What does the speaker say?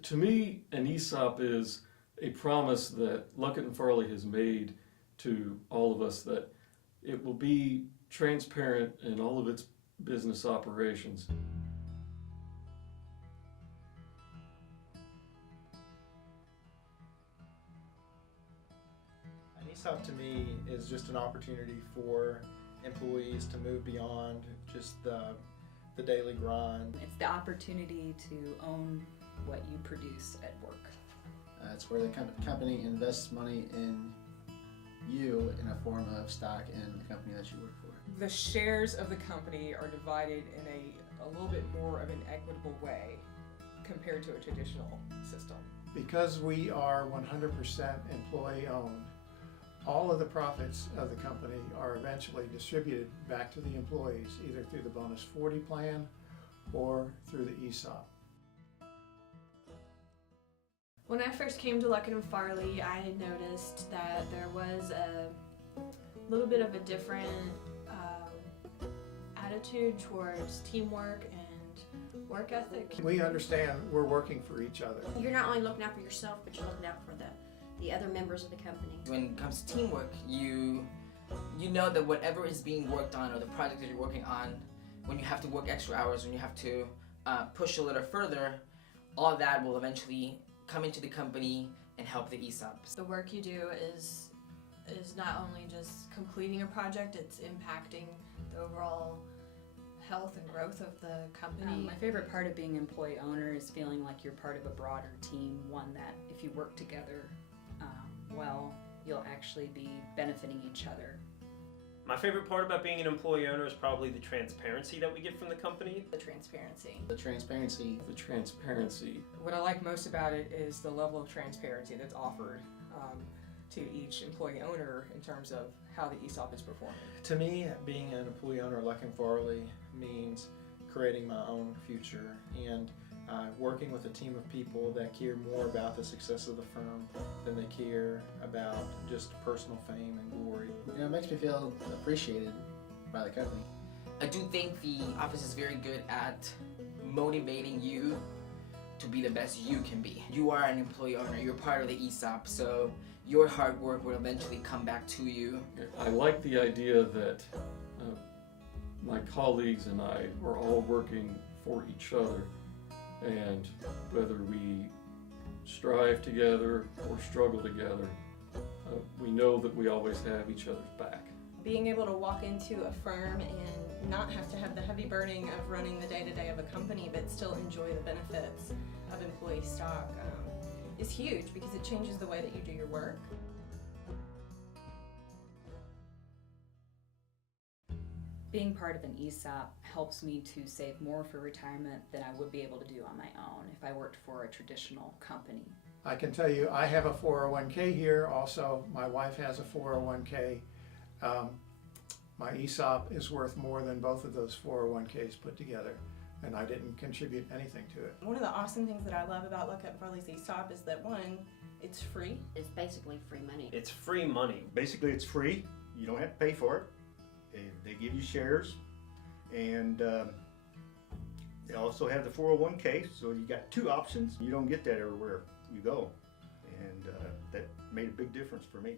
To me, an ESOP is a promise that Luckett and Farley has made to all of us that it will be transparent in all of its business operations. An ESOP to me is just an opportunity for employees to move beyond just the daily grind. It's the opportunity to own what you produce at work. It's where the company invests money in you in a form of stock in the company that you work for. The shares of the company are divided in a little bit more of an equitable way compared to a traditional system. Because we are 100% employee owned, all of the profits of the company are eventually distributed back to the employees, either through the Bonus 40 plan or through the ESOP. When I first came to Luckett and Farley, I had noticed that there was a little bit of a different attitude towards teamwork and work ethic. We understand we're working for each other. You're not only looking out for yourself, but you're looking out for the other members of the company. When it comes to teamwork, you know that whatever is being worked on or the project that you're working on, when you have to work extra hours, when you have to push a little further, all that will eventually come into the company and help the ESOP. The work you do is not only just completing a project, it's impacting the overall health and growth of the company. My favorite part of being employee owner is feeling like you're part of a broader team, one that if you work together well, you'll actually be benefiting each other. My favorite part about being an employee owner is probably the transparency that we get from the company. The transparency. The transparency. The transparency. What I like most about it is the level of transparency that's offered to each employee owner in terms of how the ESOP is performing. To me, being an employee owner at Luckett and Farley means creating my own future and working with a team of people that care more about the success of the firm than they care about just personal fame and glory. You know, it makes me feel appreciated by the company. I do think the office is very good at motivating you to be the best you can be. You are an employee owner, you're part of the ESOP, so your hard work will eventually come back to you. I like the idea that my colleagues and I are all working for each other, and whether we strive together or struggle together, we know that we always have each other's back. Being able to walk into a firm and not have to have the heavy burden of running the day-to-day of a company but still enjoy the benefits of employee stock is huge because it changes the way that you do your work. Being part of an ESOP helps me to save more for retirement than I would be able to do on my own if I worked for a traditional company. I can tell you I have a 401k here. Also, my wife has a 401k. My ESOP is worth more than both of those 401ks put together, and I didn't contribute anything to it. One of the awesome things that I love about Luckett and Farley's ESOP is that one, it's free. It's basically free money. It's free money. Basically, it's free. You don't have to pay for it. They give you shares, and they also have the 401k, so you got two options. You don't get that everywhere you go, and that made a big difference for me.